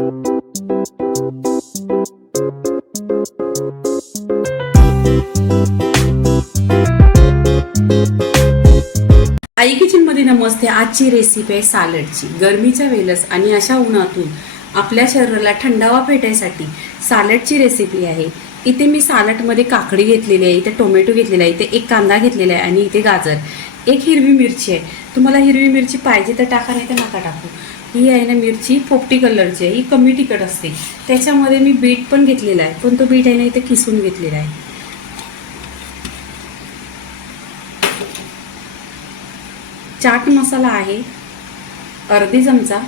आई kitchen मध्ये नमस्ते। आजची recipe आहे सालडची। गरमीच्या वेळेस आणि अशा उन्हातून आपल्या शरीराला थंडावा भेटायसाठी सालडची रेसिपी आहे। इथे मी सालडमध्ये काकडी घेतलेली आहे, इथे टोमॅटो घेतलेला आहे, इथे एक कांदा घेतलेला आहे आणि इथे गाजर, एक हिरवी मिरची आहे। तुम्हाला हिरवी मिरची पाहिजे तर टाका, नाही तर नका टाकू। ही आहे ना मिरची पोपटी कलरची आहे, ही कमी तिखट असते। त्याच्यामध्ये मी बीट पण घेतलेला आहे, पण तो बीट आहे ना इथे किसून घेतलेला आहे। चाट मसाला आहे अर्धी चमचा,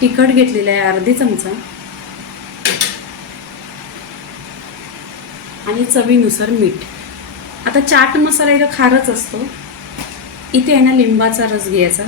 तिखट घेतलेला आहे अर्धी चमचा आणि चवीनुसार मीठ। आता चाट मसाला इथं खारच असतो। इथे आहे ना लिंबाचा रस घ्यायचा।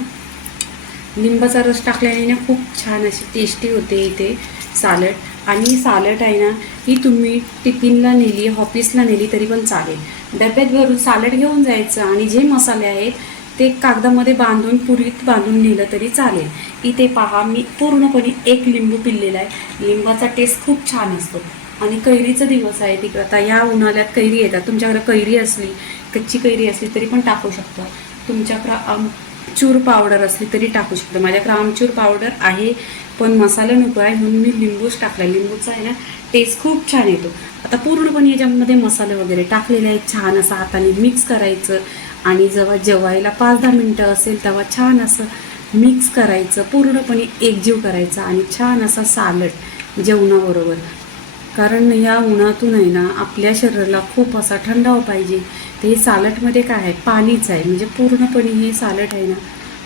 लिंबाचा रस टाकल्याने ना खूप छान अशी टेस्टी होते इथे सालड। आणि सालड आहे ना ही तुम्ही टिफिनला नेली, ऑफिसला नेली तरी पण चालेल। डब्यात भरून सालड घेऊन जायचं आणि जे मसाले आहेत ते कागदामध्ये बांधून पुरीत बांधून नेलं तरी चालेल। इथे पहा मी पूर्णपणे एक लिंबू पिळलेला आहे। लिंबाचा टेस्ट खूप छान असतो। आणि कैरीचा दिवस आहे तिकडे, आता या उन्हाळ्यात कैरी येतात। तुमच्याकडे कैरी असली, कच्ची कैरी असली तरी पण टाकू शकता। तुमच्याकडे आमचूर पावडर असली तरी टाकू शकता। माझ्याकडे आमचूर पावडर आहे पण मसाला नको आहे म्हणून मी लिंबूच टाकला। लिंबूचा आहे ना टेस्ट खूप छान येतो। आता पूर्णपणे याच्यामध्ये मसाले वगैरे टाकलेले आहेत। छान असं हाताने मिक्स करायचं आणि जेव्हा जेवायला 5-10 मिनटं असेल तेव्हा छान असं मिक्स करायचं, पूर्णपणे एकजीव करायचं आणि छान असा सालड जेवणाबरोबर। कारण या उन्हातून आहे ना आपल्या शरीराला खूप असा थंडावा पाहिजे। तर हे सालडमध्ये काय आहे, पाणीच आहे, म्हणजे पूर्णपणे हे सालड आहे ना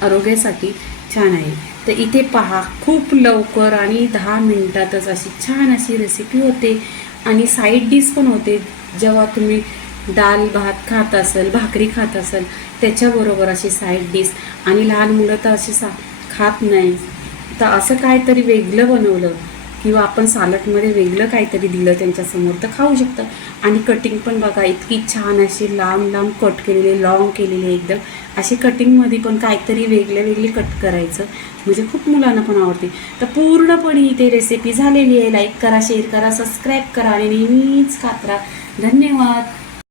आरोग्यासाठी छान आहे। तर इथे पहा खूप लवकर आणि 10 मिनिटातच अशी छान अशी रेसिपी होते आणि साईड डिश पण होते। जेव्हा तुम्ही डाळ भात खात असेल, भाकरी खात असेल त्याच्याबरोबर अशी साईड डिश। आणि लहान मुलं तर अशी खात नाही, तर असं काहीतरी वेगळं बनवलं किंवा आपण सालडमध्ये वेगळं काहीतरी दिलं त्यांच्यासमोर तर खाऊ शकतं। आणि कटिंग पण बघा इतकी छान अशी लांब लांब कट केलेले, लॉंग केलेले एकदम। अशी कटिंगमध्ये पण काहीतरी वेगळे कट करायचं, म्हणजे खूप मुलांना पण आवडते। तर पूर्णपणे इथे रेसिपी झालेली आहे। लाईक करा, शेअर करा, सबस्क्राईब करा आणि नेहमीच खात राहा। धन्यवाद।